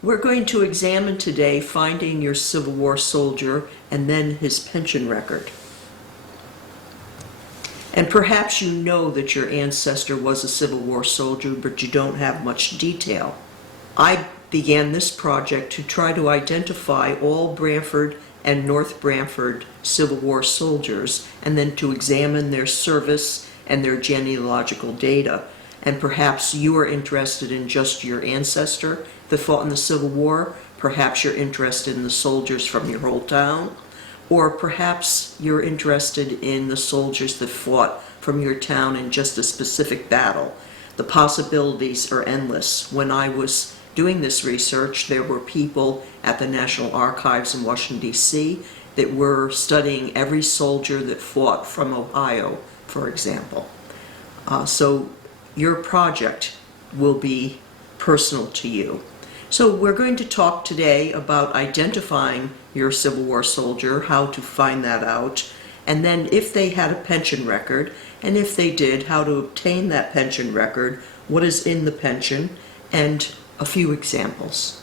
We're going to examine today finding your Civil War soldier and then his pension record. And perhaps you know that your ancestor was a Civil War soldier, but you don't have much detail. I began this project to try to identify all Branford and North Branford Civil War soldiers, and then to examine their service and their genealogical data. And perhaps you are interested in just your ancestor that fought in the Civil War. Perhaps you're interested in the soldiers from your whole town. Or perhaps you're interested in the soldiers that fought from your town in just a specific battle. The possibilities are endless. When I was doing this research, there were people at the National Archives in Washington, D.C. that were studying every soldier that fought from Ohio, for example. So your project will be personal to you. So we're going to talk today about identifying your Civil War soldier, how to find that out, and then if they had a pension record, and if they did, how to obtain that pension record, what is in the pension, and a few examples.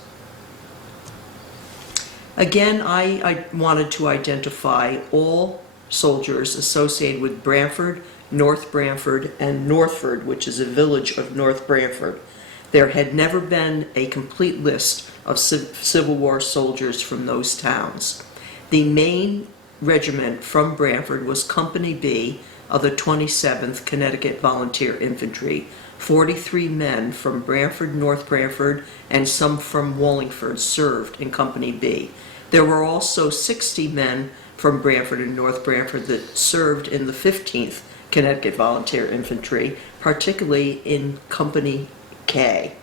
Again, I wanted to identify all soldiers associated with Branford, North Branford, and Northford, which is a village of North Branford. There had never been a complete list of Civil War soldiers from those towns. The main regiment from Branford was Company B of the 27th Connecticut Volunteer Infantry. 43 men from Branford, North Branford, and some from Wallingford served in Company B. There were also 60 men from Branford and North Branford that served in the 15th Connecticut Volunteer Infantry, particularly in Company K.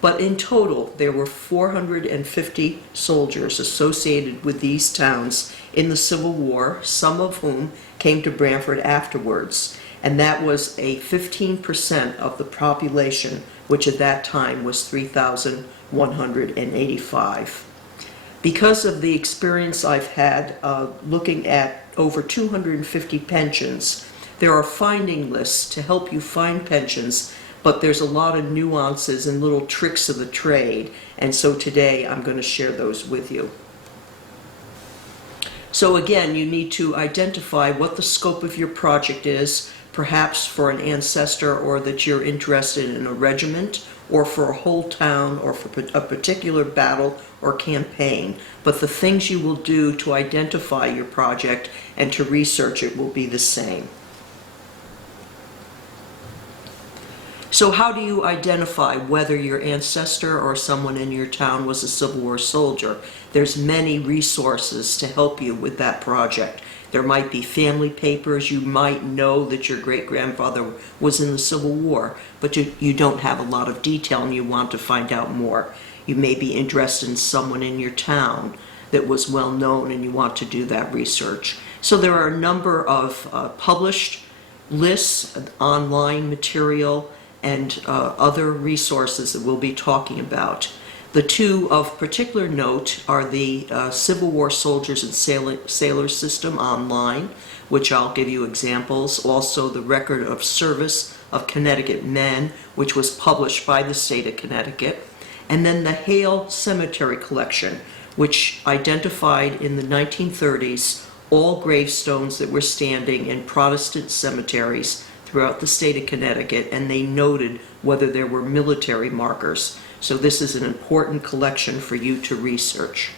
But in total, there were 450 soldiers associated with these towns in the Civil War, some of whom came to Branford afterwards. And that was a 15% of the population, which at that time was 3,185. Because of the experience I've had looking at over 250 pensions, there are finding lists to help you find pensions, but there's a lot of nuances and little tricks of the trade, and so today I'm going to share those with you. So again, you need to identify what the scope of your project is, perhaps for an ancestor, or that you're interested in a regiment, or for a whole town, or for a particular battle or campaign. But the things you will do to identify your project and to research it will be the same. So how do you identify whether your ancestor or someone in your town was a Civil War soldier? There's many resources to help you with that project. There might be family papers. You might know that your great-grandfather was in the Civil War, but you don't have a lot of detail and you want to find out more. You may be interested in someone in your town that was well known and you want to do that research. So there are a number of published lists, online material, and other resources that we'll be talking about. The two of particular note are the Civil War Soldiers and Sailors System online, which I'll give you examples. Also the Record of Service of Connecticut Men, which was published by the state of Connecticut. And then the Hale Cemetery Collection, which identified in the 1930s all gravestones that were standing in Protestant cemeteries throughout the state of Connecticut, and they noted whether there were military markers. So this is an important collection for you to research.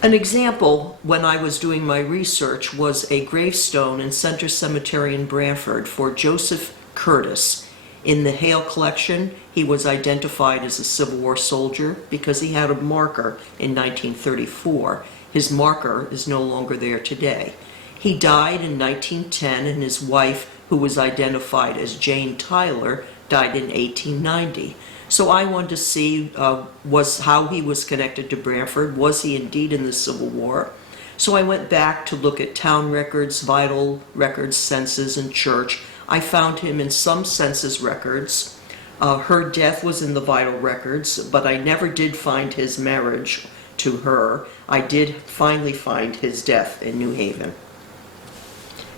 An example when I was doing my research was a gravestone in Center Cemetery in Branford for Joseph Curtis. In the Hale collection, he was identified as a Civil War soldier because he had a marker in 1934. His marker is no longer there today. He died in 1910, and his wife, who was identified as Jane Tyler, died in 1890. So I wanted to see how he was connected to Branford. Was he indeed in the Civil War? So I went back to look at town records, vital records, census, and church. I found him in some census records. Her death was in the vital records, but I never did find his marriage to her. I did finally find his death in New Haven.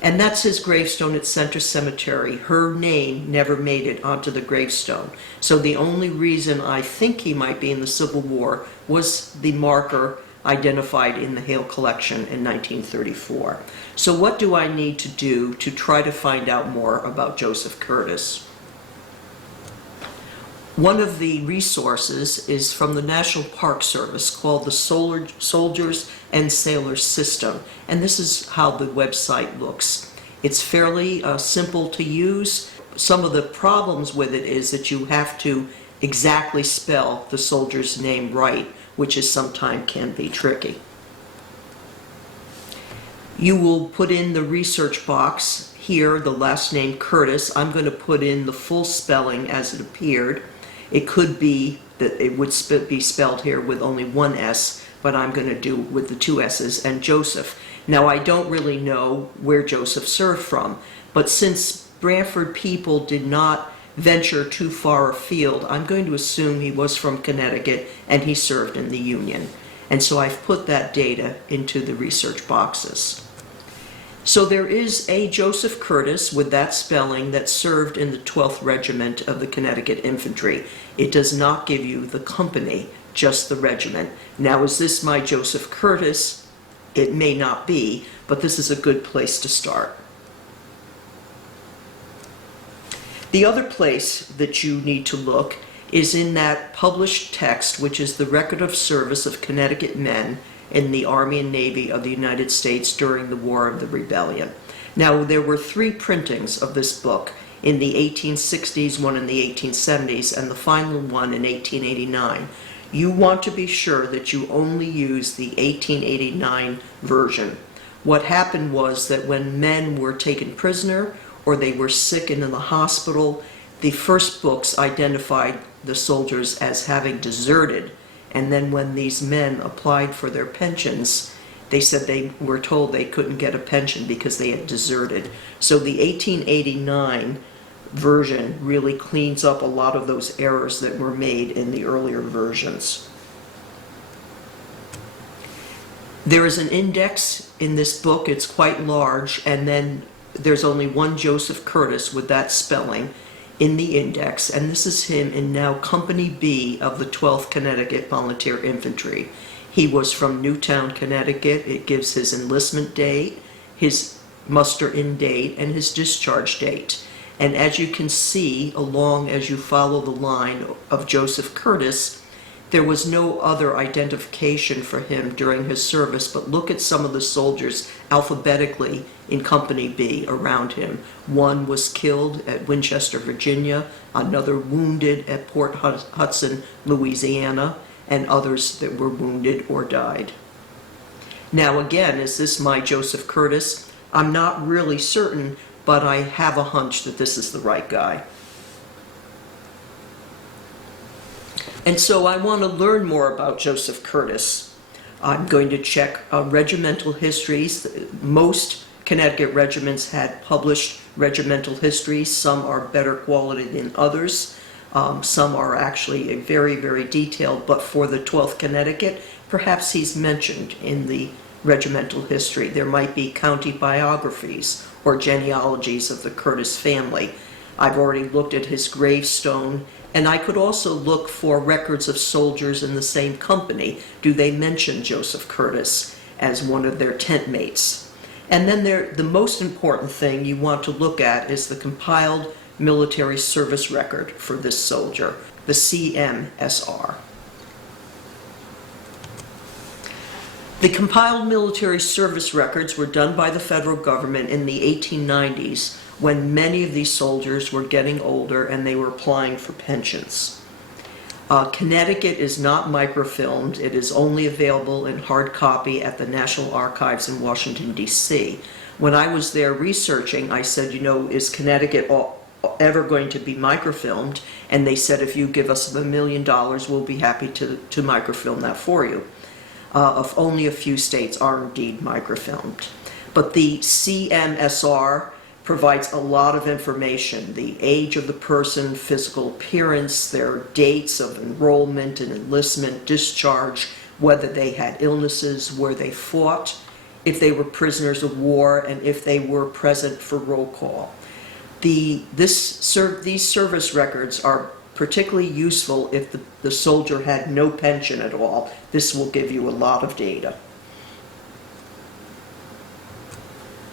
And that's his gravestone at Center Cemetery. Her name never made it onto the gravestone. So the only reason I think he might be in the Civil War was the marker identified in the Hale collection in 1934. So what do I need to do to try to find out more about Joseph Curtis? One of the resources is from the National Park Service called the Soldiers and Sailors System, and this is how the website looks. It's fairly simple to use. Some of the problems with it is that you have to exactly spell the soldier's name right, which is sometimes can be tricky. You will put in the research box here, the last name Curtis. I'm going to put in the full spelling as it appeared. It could be that it would be spelled here with only one S, but I'm going to do with the two S's, and Joseph. Now, I don't really know where Joseph served from, but since Branford people did not venture too far afield, I'm going to assume he was from Connecticut and he served in the Union. And so I've put that data into the research boxes. So there is a Joseph Curtis with that spelling that served in the 12th Regiment of the Connecticut Infantry. It does not give you the company, just the regiment. Now, is this my Joseph Curtis? It may not be, but this is a good place to start. The other place that you need to look is in that published text, which is the Record of Service of Connecticut Men in the Army and Navy of the United States during the War of the Rebellion. Now, there were 3 printings of this book, in the 1860s, one in the 1870s, and the final one in 1889. You want to be sure that you only use the 1889 version. What happened was that when men were taken prisoner or they were sick and in the hospital, the first books identified the soldiers as having deserted. And then when these men applied for their pensions, they said they were told they couldn't get a pension because they had deserted. So the 1889 version really cleans up a lot of those errors that were made in the earlier versions. There is an index in this book. It's quite large, and then there's only one Joseph Curtis with that spelling in the index, and this is him in now Company B of the 12th Connecticut Volunteer Infantry. He was from Newtown, Connecticut. It gives his enlistment date, his muster-in date, and his discharge date. And as you can see, along as you follow the line of Joseph Curtis, there was no other identification for him during his service, but look at some of the soldiers alphabetically in Company B around him. One was killed at Winchester, Virginia, another wounded at Port Hudson, Louisiana, and others that were wounded or died. Now again, is this my Joseph Curtis? I'm not really certain, but I have a hunch that this is the right guy. And so I want to learn more about Joseph Curtis. I'm going to check regimental histories. Most Connecticut regiments had published regimental histories. Some are better quality than others. Some are actually very, very detailed, but for the 12th Connecticut, perhaps he's mentioned in the regimental history. There might be county biographies or genealogies of the Curtis family. I've already looked at his gravestone, and I could also look for records of soldiers in the same company. Do they mention Joseph Curtis as one of their tent mates? And then the most important thing you want to look at is the compiled military service record for this soldier, the CMSR. The compiled military service records were done by the federal government in the 1890s when many of these soldiers were getting older and they were applying for pensions. Connecticut is not microfilmed. It is only available in hard copy at the National Archives in Washington, D.C. When I was there researching, I said, you know, is Connecticut ever going to be microfilmed? And they said, if you give us $1 million, we'll be happy to microfilm that for you. Of only a few states are indeed microfilmed. But the CMSR provides a lot of information: the age of the person, physical appearance, their dates of enrollment and enlistment, discharge, whether they had illnesses, where they fought. if they were prisoners of war, and if they were present for roll call. These service records are particularly useful if the soldier had no pension at all. This will give you a lot of data.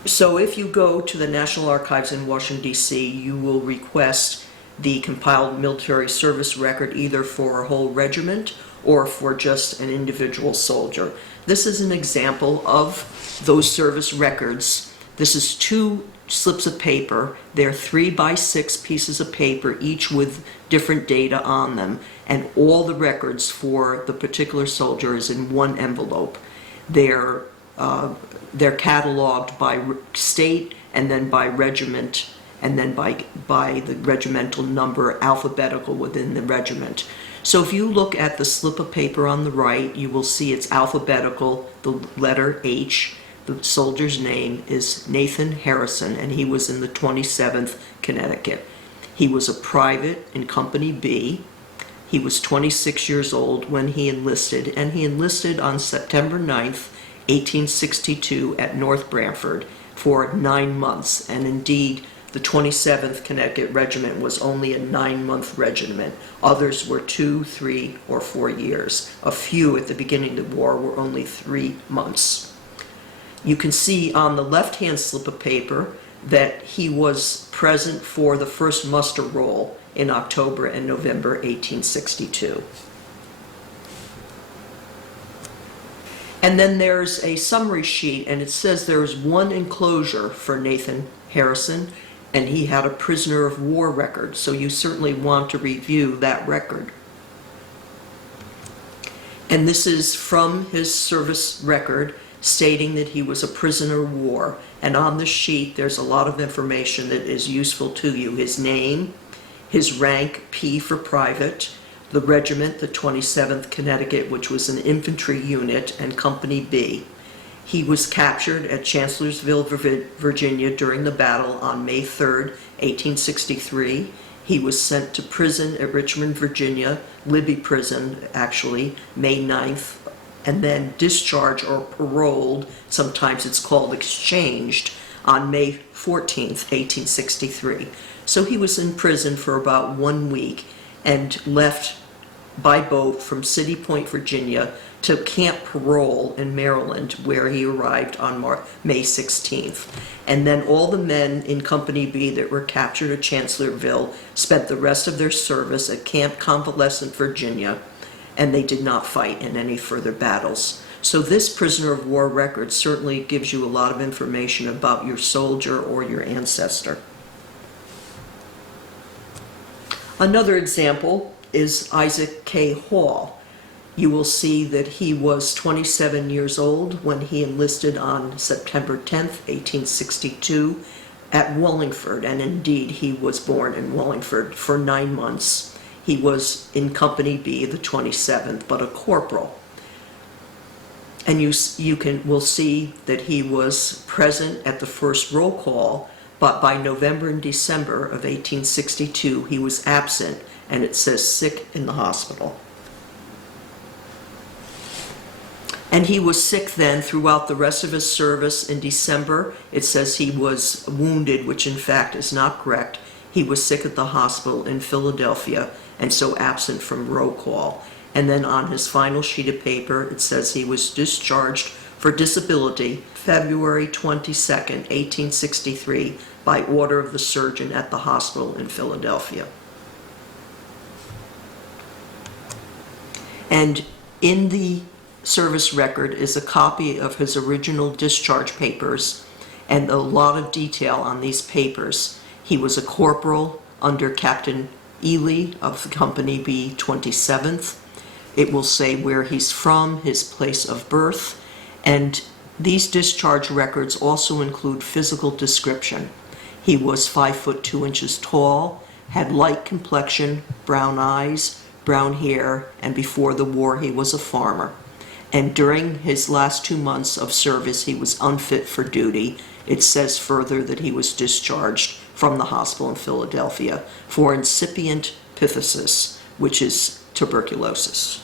So if you go to the National Archives in Washington, D.C., you will request the compiled military service record either for a whole regiment or for just an individual soldier. This is an example of those service records. This is 2 slips of paper. They're 3 by 6 pieces of paper, each with different data on them, and all the records for the particular soldier is in one envelope. They're cataloged by state, and then by regiment, and then by the regimental number, alphabetical within the regiment. So if you look at the slip of paper on the right, you will see it's alphabetical, the letter H. The soldier's name is Nathan Harrison, and he was in the 27th Connecticut. He was a private in Company B. He was 26 years old when he enlisted, and he enlisted on September 9th, 1862 at North Branford for 9 months, and indeed the 27th Connecticut Regiment was only a 9-month regiment. Others were 2, 3, or 4 years. A few at the beginning of the war were only 3 months. You can see on the left-hand slip of paper that he was present for the first muster roll in October and November 1862. And then there's a summary sheet, and it says there's one enclosure for Nathan Harrison, and he had a prisoner of war record, so you certainly want to review that record. And this is from his service record stating that he was a prisoner of war. And on the sheet there's a lot of information that is useful to you. His name, his rank, P for private, the regiment, the 27th Connecticut, which was an infantry unit, and Company B. He was captured at Chancellorsville, Virginia during the battle on May 3rd, 1863. He was sent to prison at Richmond, Virginia, Libby Prison, actually, May 9th, and then discharged or paroled, sometimes it's called exchanged, on May 14th, 1863. So he was in prison for about 1 week and left by boat from City Point, Virginia, to Camp Parole in Maryland, where he arrived on May 16th. And then all the men in Company B that were captured at Chancellorsville spent the rest of their service at Camp Convalescent, Virginia, and they did not fight in any further battles. So this prisoner of war record certainly gives you a lot of information about your soldier or your ancestor. Another example is Isaac K. Hall. You will see that he was 27 years old when he enlisted on September 10th, 1862 at Wallingford, and indeed he was born in Wallingford for 9 months. He was in Company B, the 27th, but a corporal. And will see that he was present at the first roll call, but by November and December of 1862 he was absent, and it says sick in the hospital. And he was sick then throughout the rest of his service. In December, it says he was wounded, which in fact is not correct. He was sick at the hospital in Philadelphia, and so absent from roll call. And then on his final sheet of paper, it says he was discharged for disability February 22nd, 1863, by order of the surgeon at the hospital in Philadelphia. And in the service record is a copy of his original discharge papers and a lot of detail on these papers. He was a corporal under Captain Ely of Company B 27th. It will say where he's from, his place of birth, and these discharge records also include physical description. He was 5 foot 2 inches tall, had light complexion, brown eyes, brown hair, and before the war he was a farmer. And during his last 2 months of service, he was unfit for duty. It says further that he was discharged from the hospital in Philadelphia for incipient phthisis, which is tuberculosis.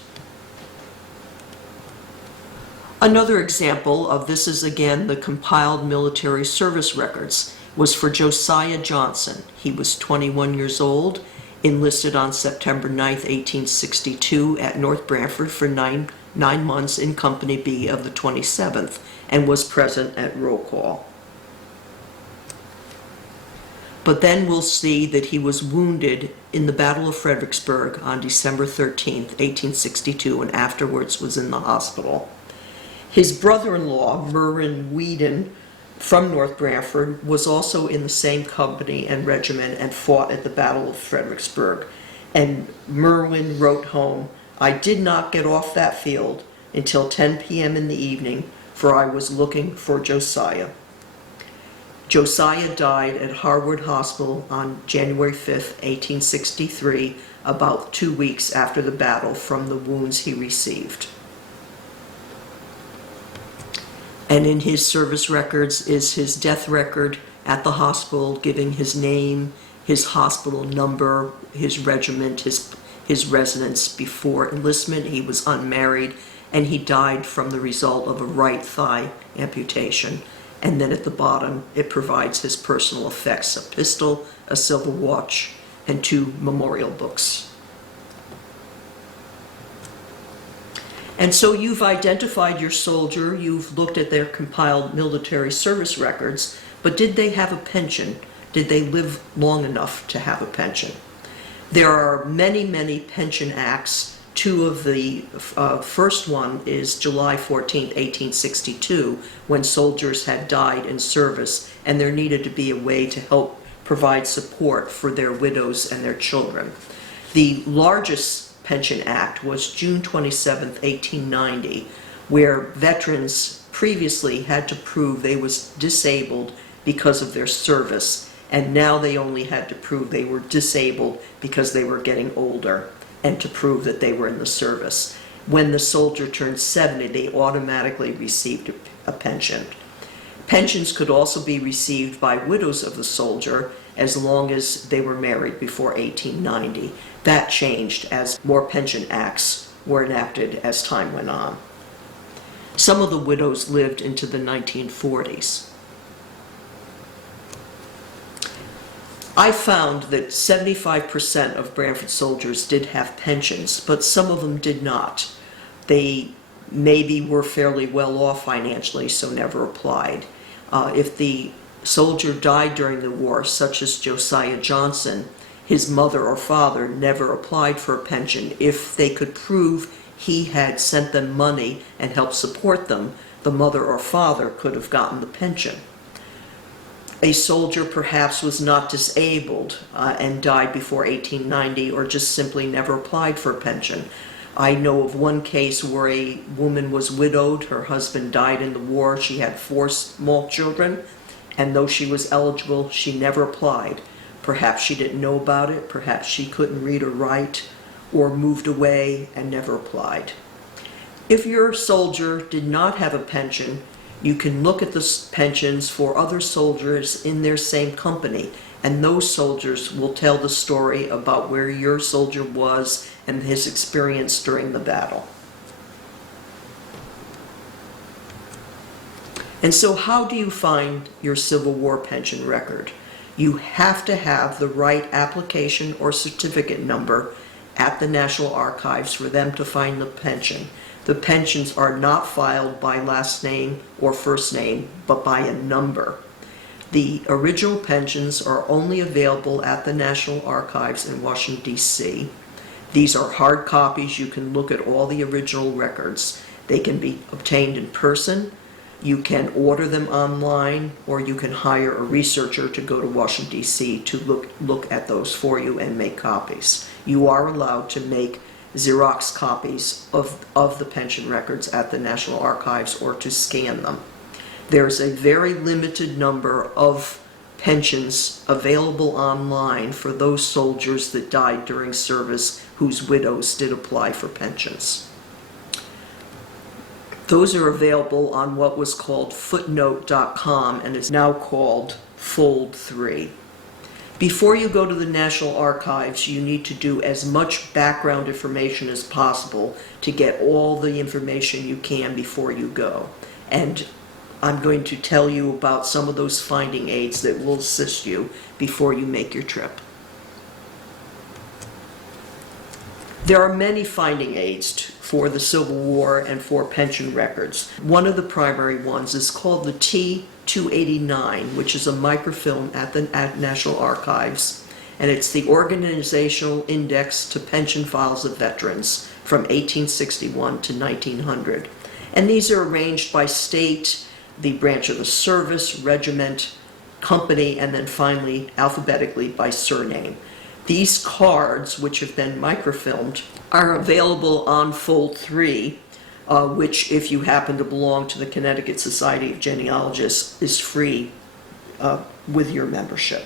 Another example of this is again the compiled military service records was for Josiah Johnson. He was 21 years old, enlisted on September 9th, 1862 at North Branford for nine months in Company B of the 27th and was present at roll call. But then we'll see that he was wounded in the Battle of Fredericksburg on December 13th, 1862, and afterwards was in the hospital. His brother-in-law, Merwin Whedon, from North Branford, was also in the same company and regiment and fought at the Battle of Fredericksburg. And Merwin wrote home, "I did not get off that field until 10 p.m. in the evening, for I was looking for Josiah." Josiah died at Harvard Hospital on January 5th, 1863, about 2 weeks after the battle from the wounds he received. And in his service records is his death record at the hospital, giving his name, his hospital number, his regiment, his residence before enlistment. He was unmarried, and he died from the result of a right thigh amputation. And then at the bottom, it provides his personal effects: a pistol, a silver watch, and 2 memorial books. And so you've identified your soldier, you've looked at their compiled military service records, but did they have a pension? Did they live long enough to have a pension? There are many, many pension acts. 2 of the first one is July 14th, 1862, when soldiers had died in service, and there needed to be a way to help provide support for their widows and their children. The largest Pension Act was June 27, 1890, where veterans previously had to prove they was disabled because of their service, and now they only had to prove they were disabled because they were getting older and to prove that they were in the service. When the soldier turned 70, they automatically received a pension. Pensions could also be received by widows of the soldier as long as they were married before 1890. That changed as more pension acts were enacted as time went on. Some of the widows lived into the 1940s. I found that 75% of Branford soldiers did have pensions, but some of them did not. They maybe were fairly well off financially, so never applied. If the soldier died during the war, such as Josiah Johnson, his mother or father never applied for a pension. If they could prove he had sent them money and helped support them, the mother or father could have gotten the pension. A soldier perhaps was not disabled and died before 1890, or just simply never applied for a pension. I know of one case where a woman was widowed, her husband died in the war, she had 4 small children, and though she was eligible, she never applied. Perhaps she didn't know about it, perhaps she couldn't read or write, or moved away and never applied. If your soldier did not have a pension, you can look at the pensions for other soldiers in their same company, and those soldiers will tell the story about where your soldier was and his experience during the battle. And so how do you find your Civil War pension record? You have to have the right application or certificate number at the National Archives for them to find the pension. The pensions are not filed by last name or first name, but by a number. The original pensions are only available at the National Archives in Washington, D.C. These are hard copies. You can look at all the original records. They can be obtained in person. You can order them online, or you can hire a researcher to go to Washington, D.C. to look at those for you and make copies. You are allowed to make Xerox copies of the pension records at the National Archives or to scan them. There's a very limited number of pensions available online for those soldiers that died during service whose widows did apply for pensions. Those are available on what was called footnote.com and is now called Fold 3. Before you go to the National Archives, you need to do as much background information as possible to get all the information you can before you go. And I'm going to tell you about some of those finding aids that will assist you before you make your trip. There are many finding aids for the Civil War and for pension records. One of the primary ones is called the T-289, which is a microfilm at the National Archives, and it's the Organizational Index to Pension Files of Veterans from 1861 to 1900. And these are arranged by state, the branch of the service, regiment, company, and then finally alphabetically by surname. These cards, which have been microfilmed, are available on Fold 3, which, if you happen to belong to the Connecticut Society of Genealogists, is free with your membership.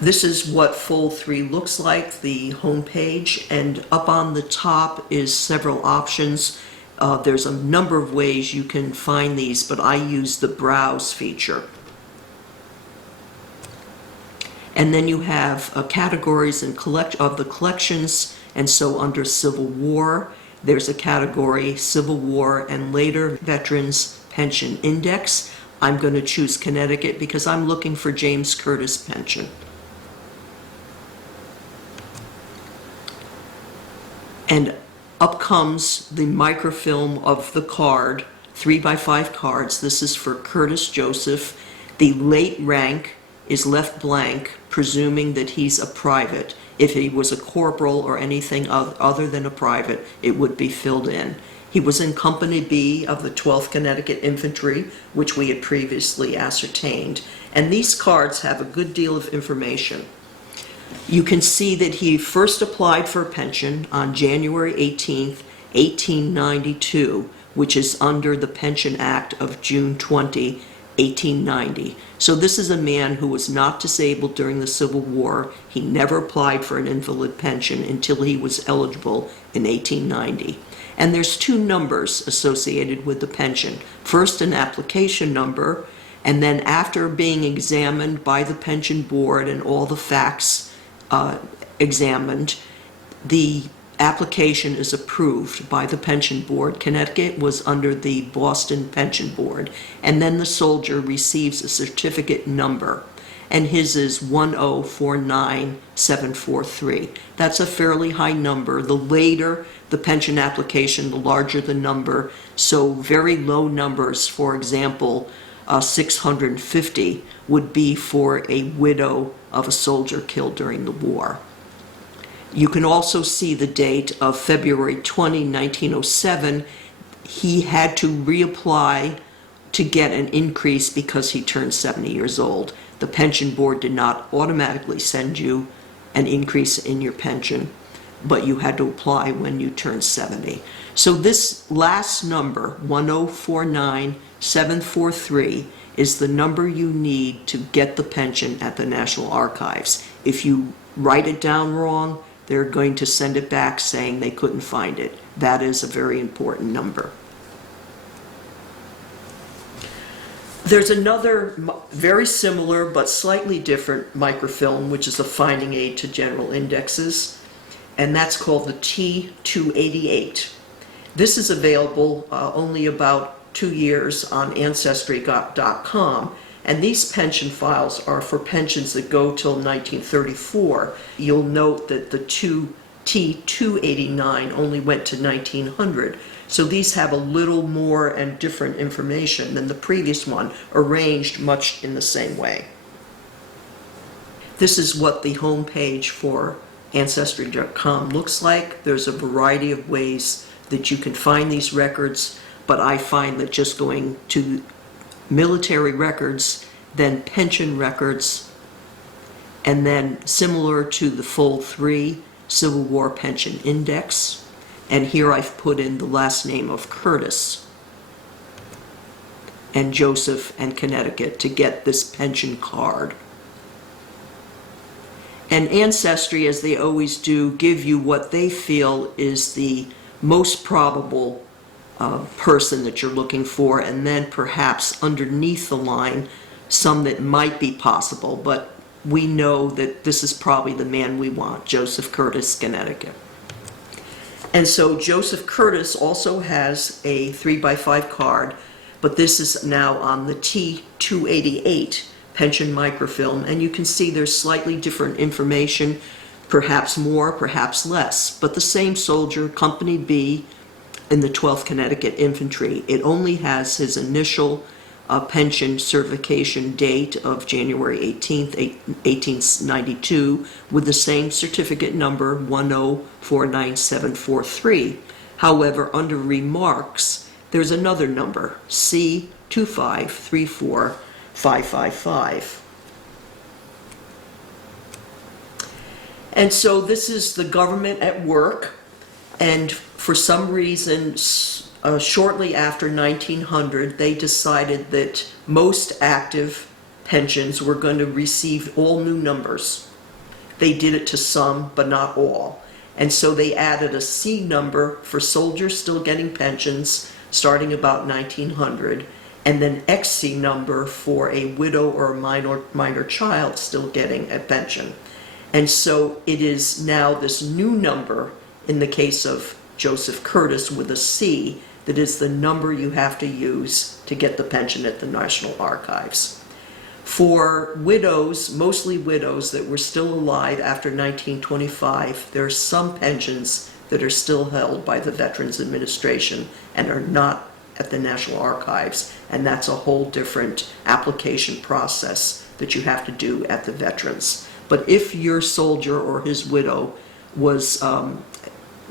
This is what Fold 3 looks like, the home page, and up on the top is several options. There's a number of ways you can find these, but I use the Browse feature. And then you have categories and of the collections, and so under Civil War, there's a category Civil War and Later Veterans Pension Index. I'm going to choose Connecticut because I'm looking for James Curtis pension. And up comes the microfilm of the card, 3x5 cards. This is for Curtis Joseph. The late rank is left blank, presuming that he's a private. If he was a corporal or anything other than a private, it would be filled in. He was in Company B of the 12th Connecticut Infantry, which we had previously ascertained. And these cards have a good deal of information. You can see that he first applied for a pension on January 18th, 1892, which is under the Pension Act of June 20, 1890. So this is a man who was not disabled during the Civil War. He never applied for an invalid pension until he was eligible in 1890. And there's two numbers associated with the pension. First, an application number, and then after being examined by the pension board and all the facts examined, the application is approved by the pension board. Connecticut was under the Boston Pension Board, and then the soldier receives a certificate number, and his is 1049743. That's a fairly high number. The later the pension application, the larger the number. So very low numbers, for example, 650 would be for a widow of a soldier killed during the war. You can also see the date of February 20, 1907. He had to reapply to get an increase because he turned 70 years old. The pension board did not automatically send you an increase in your pension, but you had to apply when you turned 70. So this last number, 1049743, is the number you need to get the pension at the National Archives. If you write it down wrong, they're going to send it back saying they couldn't find it. That is a very important number. There's another very similar but slightly different microfilm, which is a finding aid to general indexes, and that's called the T-288. This is available only about 2 years on Ancestry.com, and these pension files are for pensions that go till 1934. You'll note that the T-289 only went to 1900. So these have a little more and different information than the previous one, arranged much in the same way. This is what the home page for Ancestry.com looks like. There's a variety of ways that you can find these records, but I find that just going to military records, then pension records, and then similar to the Fold 3 Civil War Pension Index, and here I've put in the last name of Curtis and Joseph and Connecticut to get this pension card. And Ancestry, as they always do, give you what they feel is the most probable person that you're looking for, and then perhaps underneath the line some that might be possible, but we know that this is probably the man we want, Joseph Curtis, Connecticut. And so Joseph Curtis also has a 3x5 card, but this is now on the T288 pension microfilm, and you can see there's slightly different information, perhaps more, perhaps less, but the same soldier, Company B, in the 12th Connecticut Infantry. It only has his initial pension certification date of January 18th, 1892, with the same certificate number 1049743. However, under remarks, there's another number, C2534555. And so this is the government at work, and for some reason, shortly after 1900, they decided that most active pensions were going to receive all new numbers. They did it to some, but not all. And so they added a C number for soldiers still getting pensions starting about 1900, and then XC number for a widow or a minor child still getting a pension. And so it is now this new number, in the case of Joseph Curtis with a C, that is the number you have to use to get the pension at the National Archives. For widows, mostly widows that were still alive after 1925, there are some pensions that are still held by the Veterans Administration and are not at the National Archives, and that's a whole different application process that you have to do at the Veterans. But if your soldier or his widow was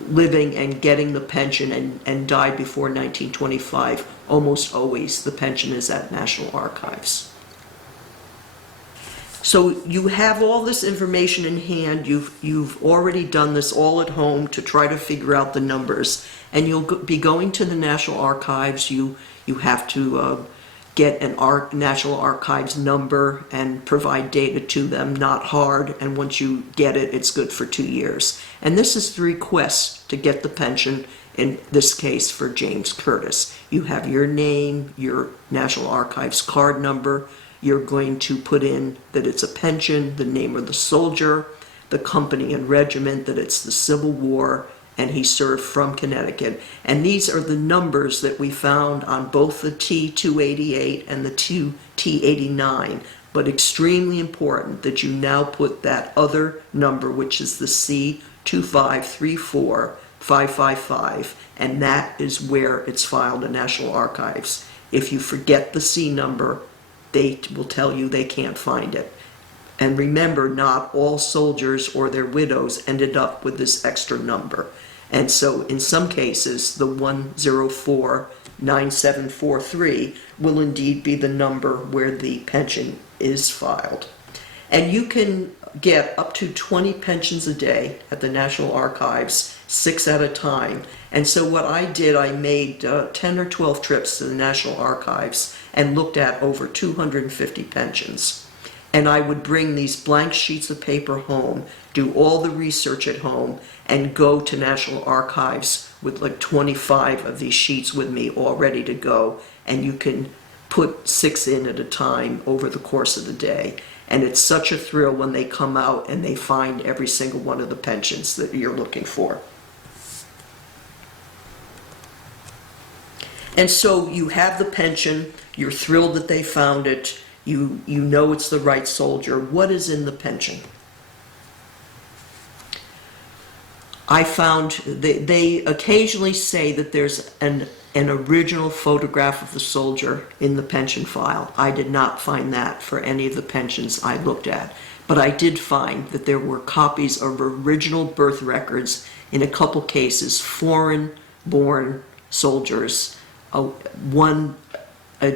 living and getting the pension and died before 1925, almost always the pension is at National Archives. So you have all this information in hand. You've already done this all at home to try to figure out the numbers, and you'll be going to the National Archives. You have to get an National Archives number and provide data to them, not hard, and once you get it, it's good for 2 years. And this is the request to get the pension, in this case for James Curtis. You have your name, your National Archives card number, you're going to put in that it's a pension, the name of the soldier, the company and regiment, that it's the Civil War, and he served from Connecticut. And these are the numbers that we found on both the T288 and the T89, but extremely important that you now put that other number, which is the C2534555, and that is where it's filed in National Archives. If you forget the C number, they will tell you they can't find it. And remember, not all soldiers or their widows ended up with this extra number. And so in some cases, the 1049743 will indeed be the number where the pension is filed. And you can get up to 20 pensions a day at the National Archives, 6 at a time. And so what I did, I made 10 or 12 trips to the National Archives and looked at over 250 pensions. And I would bring these blank sheets of paper home, do all the research at home, and go to National Archives with like 25 of these sheets with me all ready to go. And you can put 6 in at a time over the course of the day. And it's such a thrill when they come out and they find every single one of the pensions that you're looking for. And so you have the pension, you're thrilled that they found it, you know it's the right soldier. What is in the pension? I found they occasionally say that there's an original photograph of the soldier in the pension file. I did not find that for any of the pensions I looked at, but I did find that there were copies of original birth records, in a couple cases foreign-born soldiers, a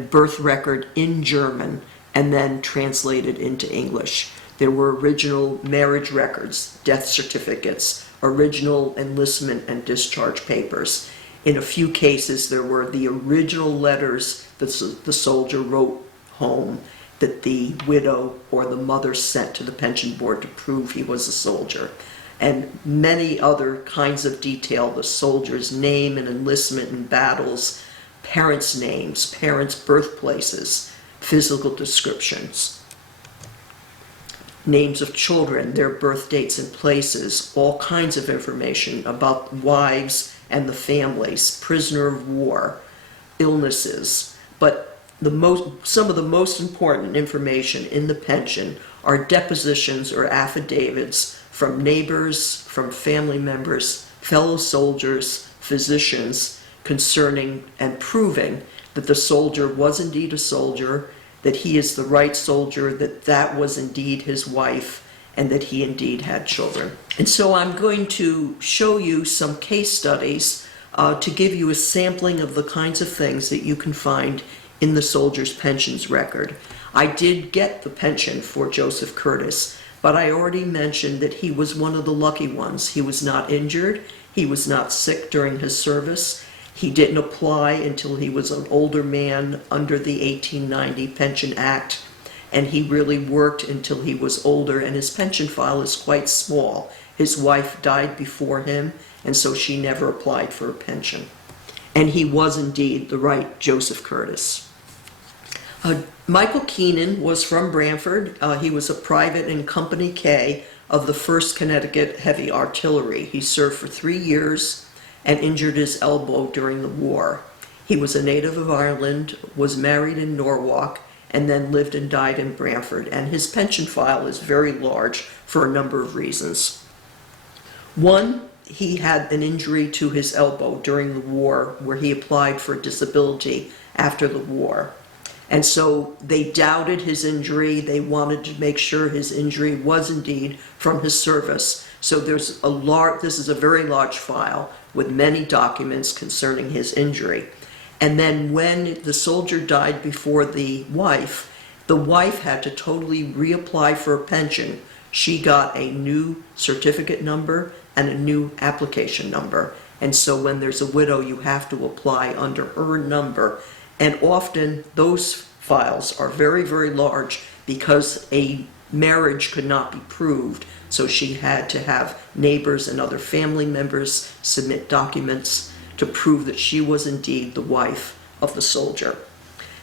birth record in German and then translated into English. There were original marriage records, death certificates, original enlistment and discharge papers. In a few cases, there were the original letters that the soldier wrote home that the widow or the mother sent to the pension board to prove he was a soldier. And many other kinds of detail, the soldier's name and enlistment and battles, parents' names, parents' birthplaces, physical descriptions, names of children, their birth dates and places, all kinds of information about wives and the families, prisoner of war, illnesses. But some of the most important information in the pension are depositions or affidavits from neighbors, from family members, fellow soldiers, physicians, concerning and proving that the soldier was indeed a soldier, that he is the right soldier, that that was indeed his wife, and that he indeed had children. And so I'm going to show you some case studies to give you a sampling of the kinds of things that you can find in the soldier's pensions record. I did get the pension for Joseph Curtis, but I already mentioned that he was one of the lucky ones. He was not injured, he was not sick during his service, he didn't apply until he was an older man under the 1890 Pension Act, and he really worked until he was older, and his pension file is quite small. His wife died before him, and so she never applied for a pension. And he was indeed the right Joseph Curtis. Michael Keenan was from Branford. He was a private in Company K of the 1st Connecticut Heavy Artillery. He served for 3 years and injured his elbow during the war. He was a native of Ireland, was married in Norwalk, and then lived and died in Branford. And his pension file is very large for a number of reasons. One, he had an injury to his elbow during the war where he applied for disability after the war. And so they doubted his injury. They wanted to make sure his injury was indeed from his service. So this is a very large file with many documents concerning his injury. And then when the soldier died before the wife had to totally reapply for a pension. She got a new certificate number and a new application number. And so when there's a widow, you have to apply under her number. And often those files are very, very large because a marriage could not be proved. So she had to have neighbors and other family members submit documents to prove that she was indeed the wife of the soldier.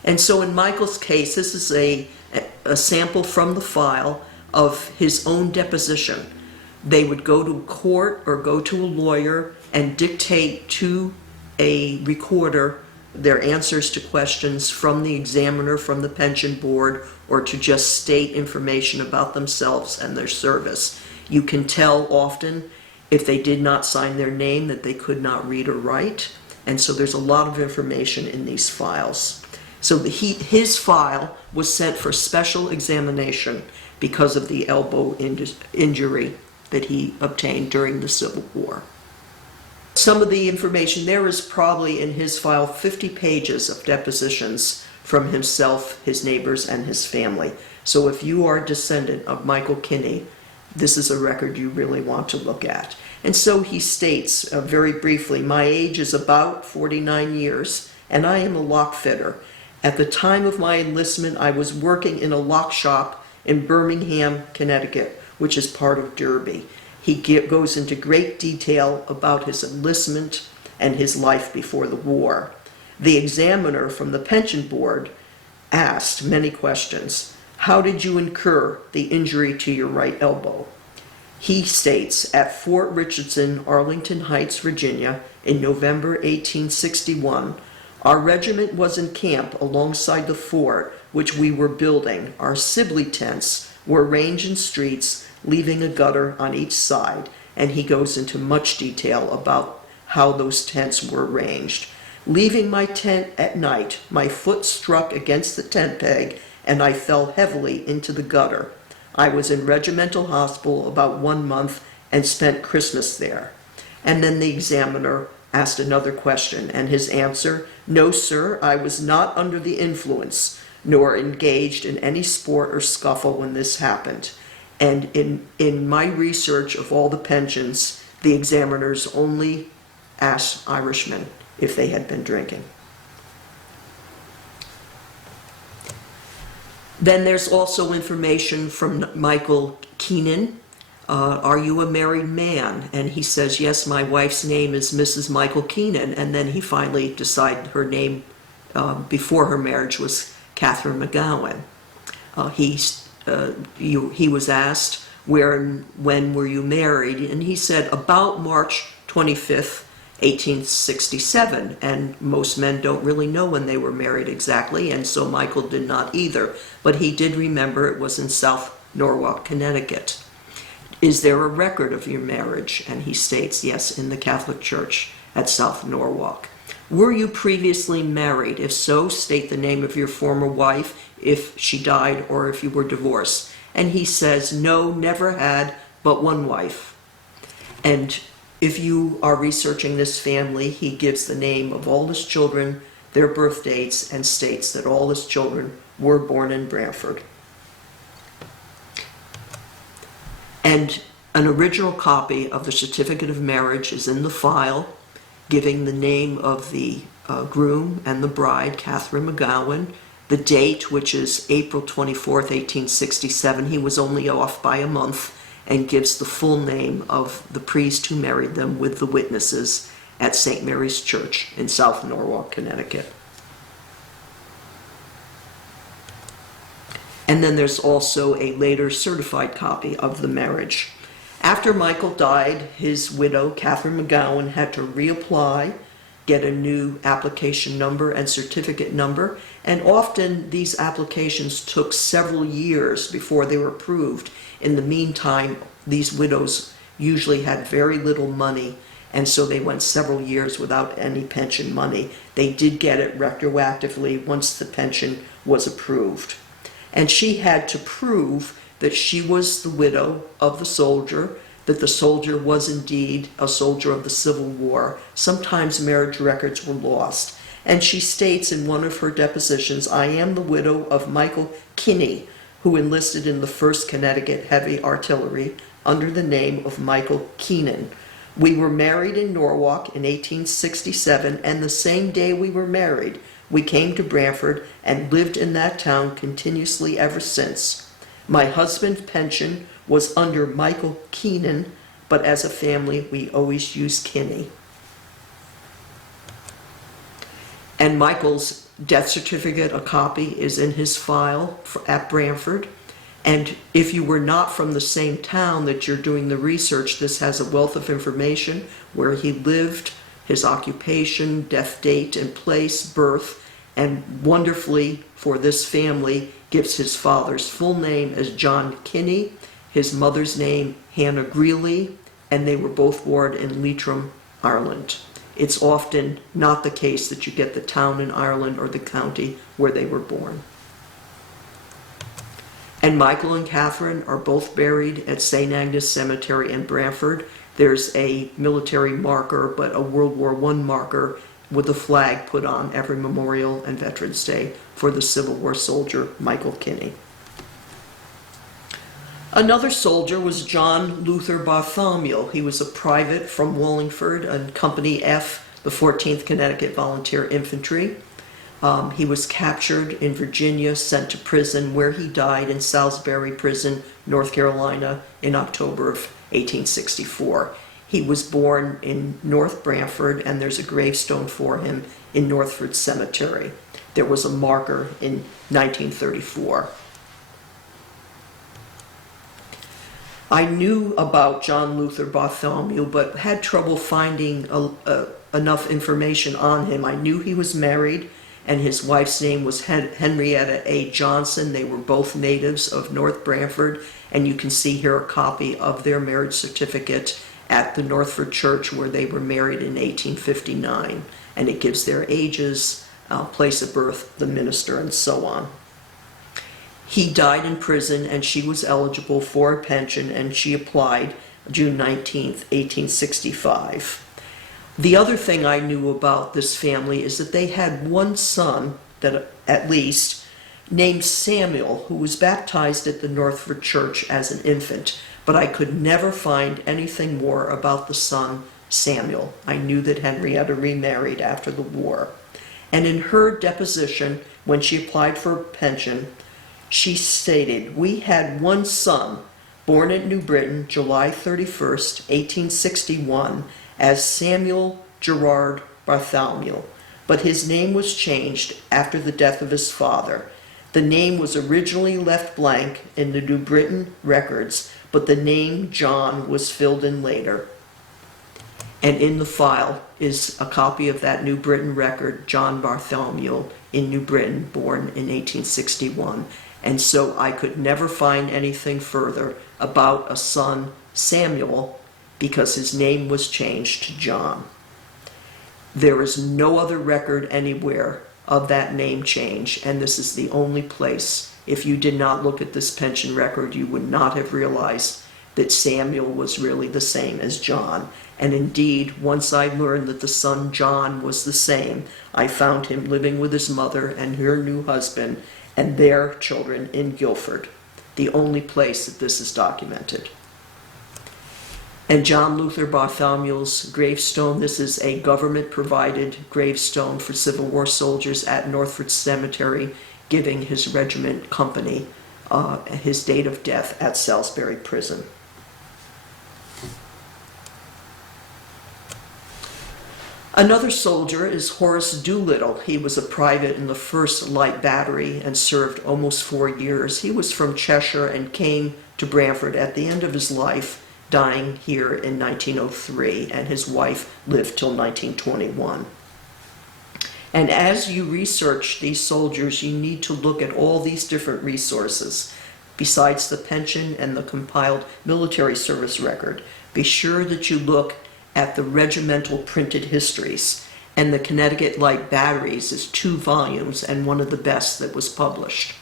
And so in Michael's case, this is a sample from the file of his own deposition. They would go to court or go to a lawyer and dictate to a recorder their answers to questions from the examiner, from the pension board, or to just state information about themselves and their service. You can tell often if they did not sign their name that they could not read or write, and so there's a lot of information in these files. So his file was sent for special examination because of the elbow injury that he obtained during the Civil War. Some of the information, there is probably in his file 50 pages of depositions from himself, his neighbors, and his family. So if you are a descendant of Michael Kinney, this is a record you really want to look at. And so he states very briefly, my age is about 49 years, and I am a lock fitter. At the time of my enlistment, I was working in a lock shop in Birmingham, Connecticut, which is part of Derby. He goes into great detail about his enlistment and his life before the war. The examiner from the pension board asked many questions. How did you incur the injury to your right elbow? He states, at Fort Richardson, Arlington Heights, Virginia, in November 1861, our regiment was in camp alongside the fort which we were building. Our Sibley tents were arranged in streets, leaving a gutter on each side, and he goes into much detail about how those tents were arranged. Leaving my tent at night, my foot struck against the tent peg, and I fell heavily into the gutter. I was in regimental hospital about 1 month and spent Christmas there. And then the examiner asked another question, and his answer, no, sir, I was not under the influence, nor engaged in any sport or scuffle when this happened. And in my research of all the pensions, the examiners only asked Irishmen if they had been drinking. Then there's also information from Michael Keenan. Are you a married man? And he says, yes, my wife's name is Mrs. Michael Keenan. And then he finally decided her name before her marriage was Catherine McGowan. He was asked, where and when were you married? And he said, about March 25th, 1867. And most men don't really know when they were married exactly, and so Michael did not either. But he did remember it was in South Norwalk, Connecticut. Is there a record of your marriage? And he states, yes, in the Catholic Church at South Norwalk. Were you previously married? If so, state the name of your former wife, if she died or if you were divorced. And he says, no, never had but one wife. And if you are researching this family, he gives the name of all his children, their birth dates, and states that all his children were born in Branford. And an original copy of the certificate of marriage is in the file, giving the name of the groom and the bride, Catherine McGowan, the date, which is April 24th, 1867. He was only off by a month, and gives the full name of the priest who married them with the witnesses at St. Mary's Church in South Norwalk, Connecticut. And then there's also a later certified copy of the marriage. After Michael died, his widow, Catherine McGowan, had to reapply, get a new application number and certificate number, and often these applications took several years before they were approved. In the meantime, these widows usually had very little money, and so they went several years without any pension money. They did get it retroactively once the pension was approved. And she had to prove that she was the widow of the soldier, that the soldier was indeed a soldier of the Civil War. Sometimes marriage records were lost. And she states in one of her depositions, I am the widow of Michael Kinney, who enlisted in the 1st Connecticut Heavy Artillery under the name of Michael Keenan. We were married in Norwalk in 1867, and the same day we were married, we came to Branford and lived in that town continuously ever since. My husband's pension was under Michael Keenan, but as a family, we always used Kinney. And Michael's death certificate, a copy, is in his file at Branford. And if you were not from the same town that you're doing the research, this has a wealth of information where he lived, his occupation, death date and place, birth, and wonderfully for this family gives his father's full name as John Kinney, his mother's name Hannah Greeley, and they were both born in Leitrim, Ireland. It's often not the case that you get the town in Ireland or the county where they were born. And Michael and Catherine are both buried at St. Agnes Cemetery in Branford. There's a military marker, but a World War I marker with a flag put on every Memorial and Veterans Day for the Civil War soldier, Michael Kinney. Another soldier was John Luther Bartholomew. He was a private from Wallingford and Company F, the 14th Connecticut Volunteer Infantry. He was captured in Virginia, sent to prison, where he died in Salisbury Prison, North Carolina, in October of 1864. He was born in North Branford, and there's a gravestone for him in Northford Cemetery. There was a marker in 1934. I knew about John Luther Bartholomew, but had trouble finding enough information on him. I knew he was married, and his wife's name was Henrietta A. Johnson. They were both natives of North Branford, and you can see here a copy of their marriage certificate at the Northford Church where they were married in 1859, and it gives their ages, place of birth, the minister, and so on. He died in prison, and she was eligible for a pension, and she applied June 19th, 1865. The other thing I knew about this family is that they had one son, that at least, named Samuel, who was baptized at the Northford Church as an infant, but I could never find anything more about the son, Samuel. I knew that Henrietta remarried after the war. And in her deposition, when she applied for a pension, she stated, we had one son, born at New Britain, July 31st, 1861, as Samuel Gerard Bartholomew, but his name was changed after the death of his father. The name was originally left blank in the New Britain records, but the name John was filled in later. And in the file is a copy of that New Britain record, John Bartholomew in New Britain, born in 1861. And so I could never find anything further about a son, Samuel, because his name was changed to John. There is no other record anywhere of that name change, and this is the only place. If you did not look at this pension record, you would not have realized that Samuel was really the same as John. And indeed, once I learned that the son John was the same, I found him living with his mother and her new husband and their children in Guilford, the only place that this is documented. And John Luther Bartholomew's gravestone, this is a government-provided gravestone for Civil War soldiers at Northford Cemetery, giving his regiment company his date of death at Salisbury Prison. Another soldier is Horace Doolittle. He was a private in the 1st Light Battery and served almost 4 years. He was from Cheshire and came to Branford at the end of his life, dying here in 1903, and his wife lived till 1921. And as you research these soldiers, you need to look at all these different resources. Besides the pension and the compiled military service record, be sure that you look at the regimental printed histories. And the Connecticut Light Batteries is 2 volumes and one of the best that was published.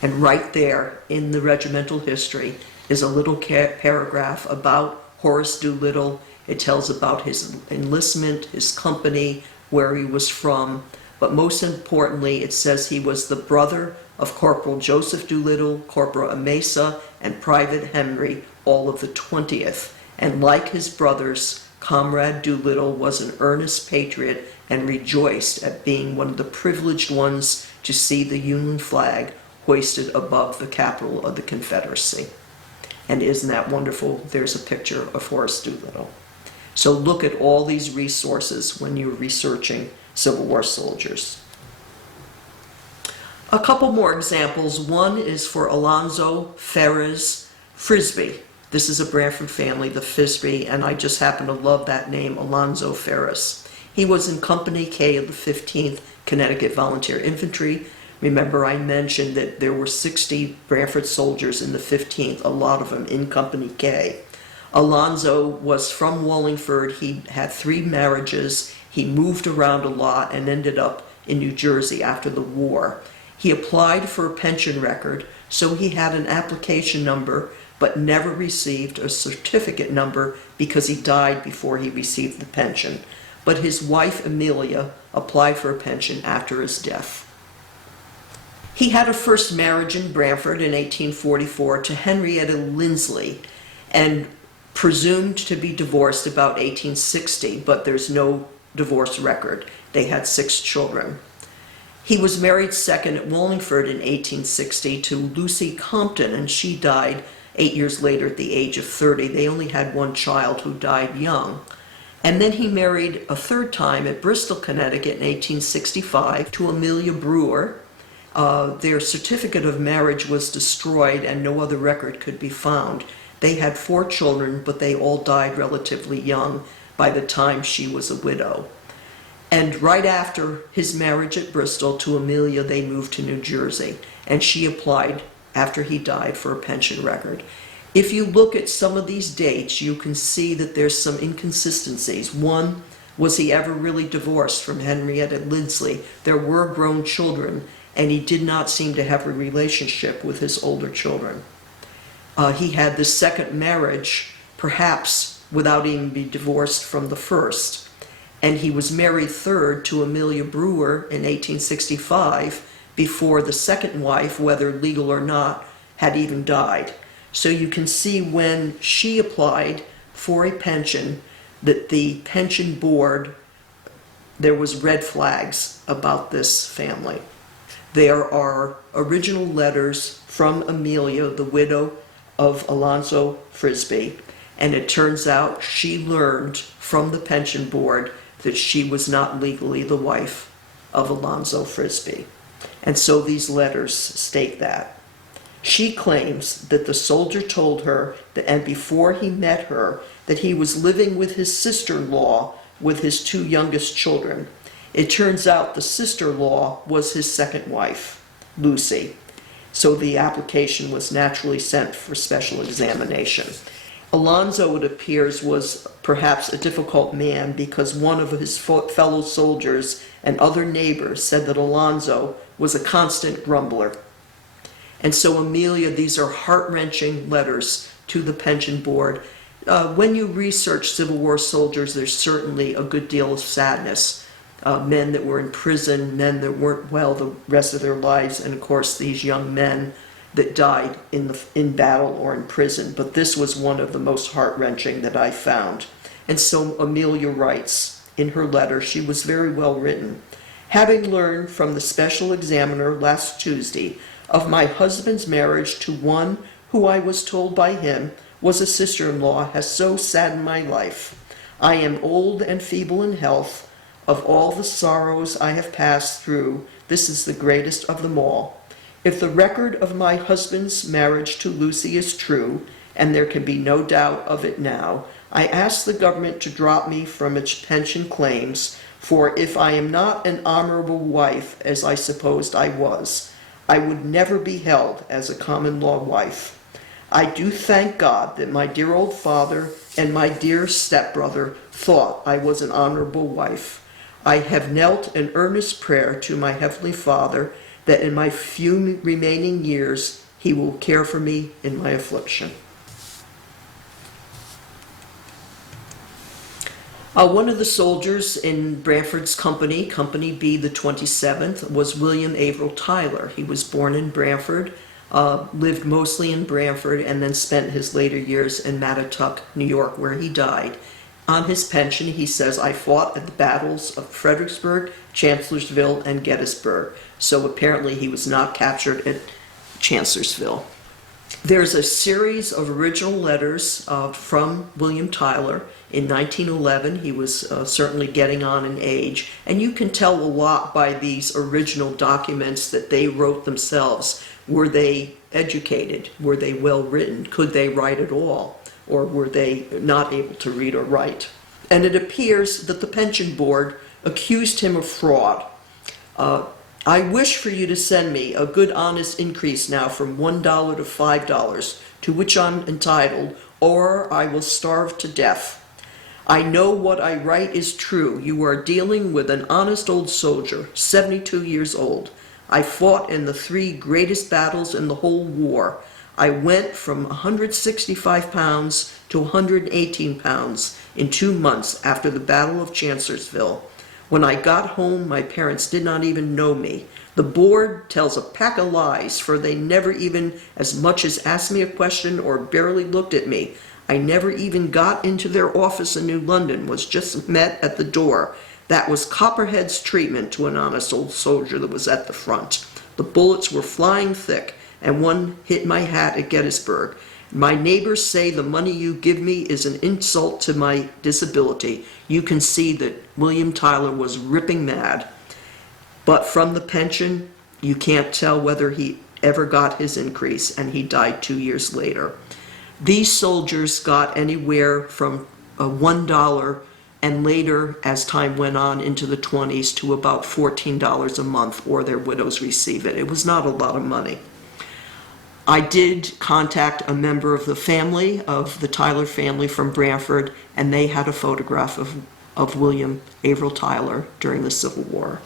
And right there in the regimental history is a little paragraph about Horace Doolittle. It tells about his enlistment, his company, where he was from, but most importantly, it says he was the brother of Corporal Joseph Doolittle, Corporal Amasa, and Private Henry, all of the 20th. And like his brothers, Comrade Doolittle was an earnest patriot and rejoiced at being one of the privileged ones to see the Union flag hoisted above the capital of the Confederacy. And isn't that wonderful? There's a picture of Horace Doolittle. So look at all these resources when you're researching Civil War soldiers. A couple more examples. One is for Alonzo Ferris Frisbee. This is a Branford family, the Frisbee, and I just happen to love that name, Alonzo Ferris. He was in Company K of the 15th Connecticut Volunteer Infantry. Remember, I mentioned that there were 60 Branford soldiers in the 15th, a lot of them in Company K. Alonzo was from Wallingford. He had 3 marriages. He moved around a lot and ended up in New Jersey after the war. He applied for a pension record, so he had an application number, but never received a certificate number because he died before he received the pension. But his wife, Amelia, applied for a pension after his death. He had a first marriage in Branford in 1844 to Henrietta Lindsley and presumed to be divorced about 1860, but there's no divorce record. They had 6 children. He was married second at Wallingford in 1860 to Lucy Compton, and she died 8 years later at the age of 30. They only had 1 child who died young. And then he married a 3rd time at Bristol, Connecticut in 1865 to Amelia Brewer. Their certificate of marriage was destroyed and no other record could be found. They had 4 children, but they all died relatively young by the time she was a widow. And right after his marriage at Bristol to Amelia, they moved to New Jersey, and she applied after he died for a pension record. If you look at some of these dates, you can see that there's some inconsistencies. One, was he ever really divorced from Henrietta Lindsley? There were grown children, and he did not seem to have a relationship with his older children. He had the second marriage, perhaps without even being divorced from the first. And he was married 3rd to Amelia Brewer in 1865 before the second wife, whether legal or not, had even died. So you can see when she applied for a pension that the pension board, there was red flags about this family. There are original letters from Amelia, the widow of Alonzo Frisbee, and it turns out she learned from the pension board that she was not legally the wife of Alonzo Frisbee. And so these letters state that. She claims that the soldier told her that, and before he met her, that he was living with his sister-in-law with his two youngest children. It turns out the sister-in-law was his second wife, Lucy. So the application was naturally sent for special examination. Alonzo, it appears, was perhaps a difficult man because one of his fellow soldiers and other neighbors said that Alonzo was a constant grumbler. And so, Amelia, these are heart-wrenching letters to the pension board. When you research Civil War soldiers, there's certainly a good deal of sadness. Men that were in prison, men that weren't well the rest of their lives, and of course these young men that died in battle or in prison. But this was one of the most heart-wrenching that I found. And so Amelia writes in her letter, she was very well written. Having learned from the special examiner last Tuesday of my husband's marriage to one who I was told by him was a sister-in-law has so saddened my life. I am old and feeble in health. Of all the sorrows I have passed through, this is the greatest of them all. If the record of my husband's marriage to Lucy is true, and there can be no doubt of it now, I ask the government to drop me from its pension claims, for if I am not an honorable wife, as I supposed I was, I would never be held as a common law wife. I do thank God that my dear old father and my dear stepbrother thought I was an honorable wife. I have knelt in earnest prayer to my Heavenly Father that in my few remaining years he will care for me in my affliction. One of the soldiers in Branford's company, Company B, the 27th, was William Averill Tyler. He was born in Branford, lived mostly in Branford, and then spent his later years in Mattituck, New York, where he died. On his pension, he says, I fought at the battles of Fredericksburg, Chancellorsville, and Gettysburg. So apparently he was not captured at Chancellorsville. There's a series of original letters from William Tyler. In 1911, he was certainly getting on in age, and you can tell a lot by these original documents that they wrote themselves. Were they educated? Were they well written? Could they write at all? Or were they not able to read or write? And it appears that the pension board accused him of fraud. I wish for you to send me a good honest increase now from $1 to $5, to which I'm entitled, or I will starve to death. I know what I write is true. You are dealing with an honest old soldier, 72 years old. I fought in the 3 greatest battles in the whole war. I went from 165 pounds to 118 pounds in 2 months after the Battle of Chancellorsville. When I got home, my parents did not even know me. The board tells a pack of lies, for they never even as much as asked me a question or barely looked at me. I never even got into their office in New London, was just met at the door. That was Copperhead's treatment to an honest old soldier that was at the front. The bullets were flying thick, and one hit my hat at Gettysburg. My neighbors say the money you give me is an insult to my disability. You can see that William Tyler was ripping mad. But from the pension, you can't tell whether he ever got his increase, and he died 2 years later. These soldiers got anywhere from $1 and later, as time went on into the 20s, to about $14 a month, or their widows receive it. It was not a lot of money. I did contact a member of the family, of the Tyler family from Branford, and they had a photograph of William Averill Tyler during the Civil War.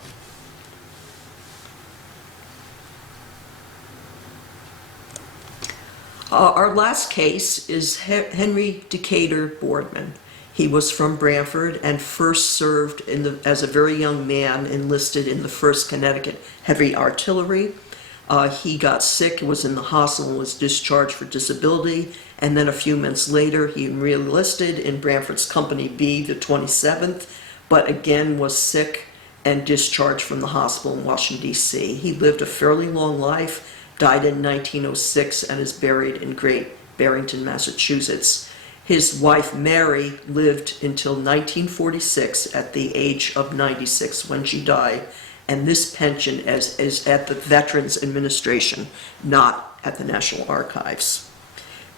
Our last case is Henry Decatur Boardman. He was from Branford and first served as a very young man, enlisted in the 1st Connecticut Heavy Artillery. He got sick, was in the hospital, and was discharged for disability. And then a few months later, he re-enlisted in Branford's Company B, the 27th, but again was sick and discharged from the hospital in Washington, D.C. He lived a fairly long life, died in 1906, and is buried in Great Barrington, Massachusetts. His wife, Mary, lived until 1946 at the age of 96 when she died. and this pension is at the Veterans Administration, not at the National Archives.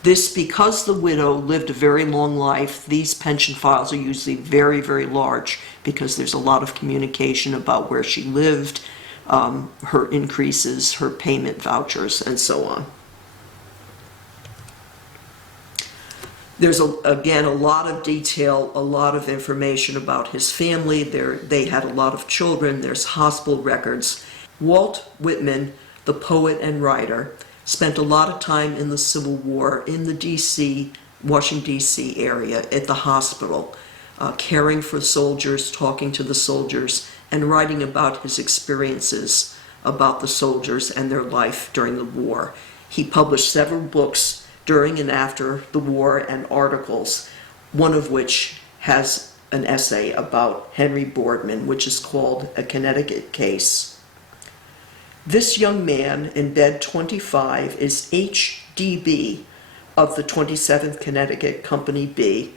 This, because the widow lived a very long life, these pension files are usually very, very large because there's a lot of communication about where she lived, her increases, her payment vouchers, and so on. There's, again, a lot of detail, a lot of information about his family. They had a lot of children. There's hospital records. Walt Whitman, the poet and writer, spent a lot of time in the Civil War in the Washington, D.C. area at the hospital, caring for soldiers, talking to the soldiers, and writing about his experiences about the soldiers and their life during the war. He published several books during and after the war and articles, one of which has an essay about Henry Boardman, which is called A Connecticut Case. This young man, in bed 25, is HDB of the 27th Connecticut Company B.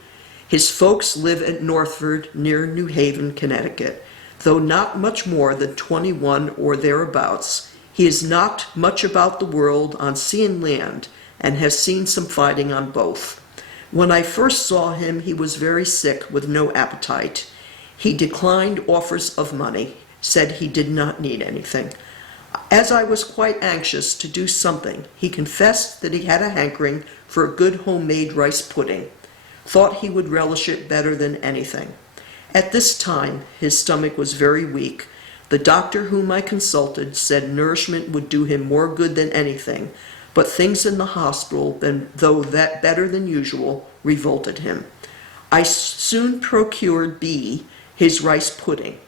His folks live at Northford, near New Haven, Connecticut. Though not much more than 21 or thereabouts, he is not much about the world on sea and land, and has seen some fighting on both. When I first saw him, he was very sick with no appetite. He declined offers of money, said he did not need anything. As I was quite anxious to do something, he confessed that he had a hankering for a good homemade rice pudding, thought he would relish it better than anything. At this time, his stomach was very weak. The doctor whom I consulted said nourishment would do him more good than anything, but things in the hospital, though that better than usual, revolted him. I soon procured B his rice pudding.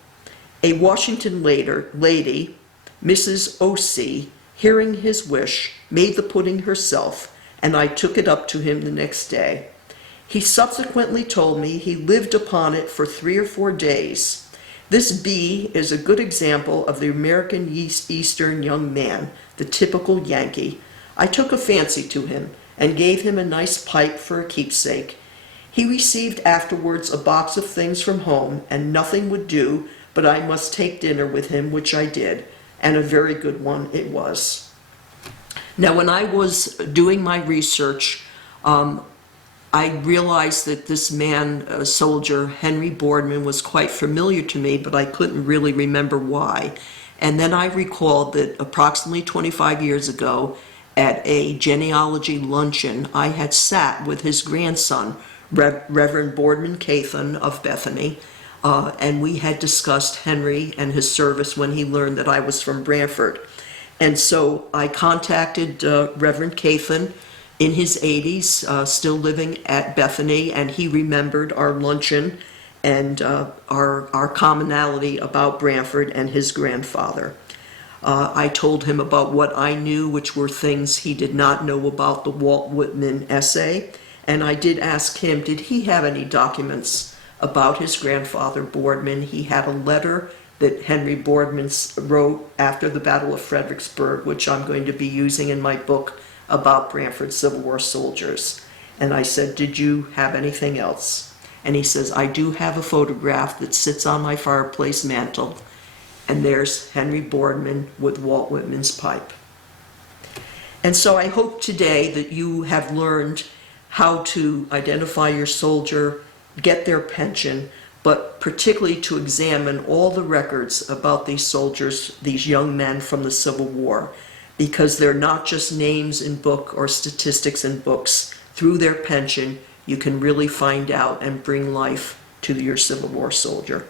A Washington lady, Mrs. O.C., hearing his wish, made the pudding herself, and I took it up to him the next day. He subsequently told me he lived upon it for 3 or 4 days. This B is a good example of the American Eastern young man, the typical Yankee. I took a fancy to him and gave him a nice pipe for a keepsake. He received afterwards a box of things from home, and nothing would do but I must take dinner with him, which I did, and a very good one it was. Now, when I was doing my research, I realized that this man, soldier, Henry Boardman, was quite familiar to me, but I couldn't really remember why. And then I recalled that approximately 25 years ago, at a genealogy luncheon, I had sat with his grandson, Reverend Boardman Cathan of Bethany, and we had discussed Henry and his service when he learned that I was from Branford. And so I contacted Reverend Cathan in his 80s, still living at Bethany, and he remembered our luncheon and our commonality about Branford and his grandfather. I told him about what I knew, which were things he did not know about the Walt Whitman essay, and I did ask him, did he have any documents about his grandfather Boardman? He had a letter that Henry Boardman wrote after the Battle of Fredericksburg, which I'm going to be using in my book about Branford Civil War soldiers. And I said, did you have anything else? And he says, I do have a photograph that sits on my fireplace mantle, and there's Henry Boardman with Walt Whitman's pipe. And so I hope today that you have learned how to identify your soldier, get their pension, but particularly to examine all the records about these soldiers, these young men from the Civil War, because they're not just names in book or statistics in books. Through their pension, you can really find out and bring life to your Civil War soldier.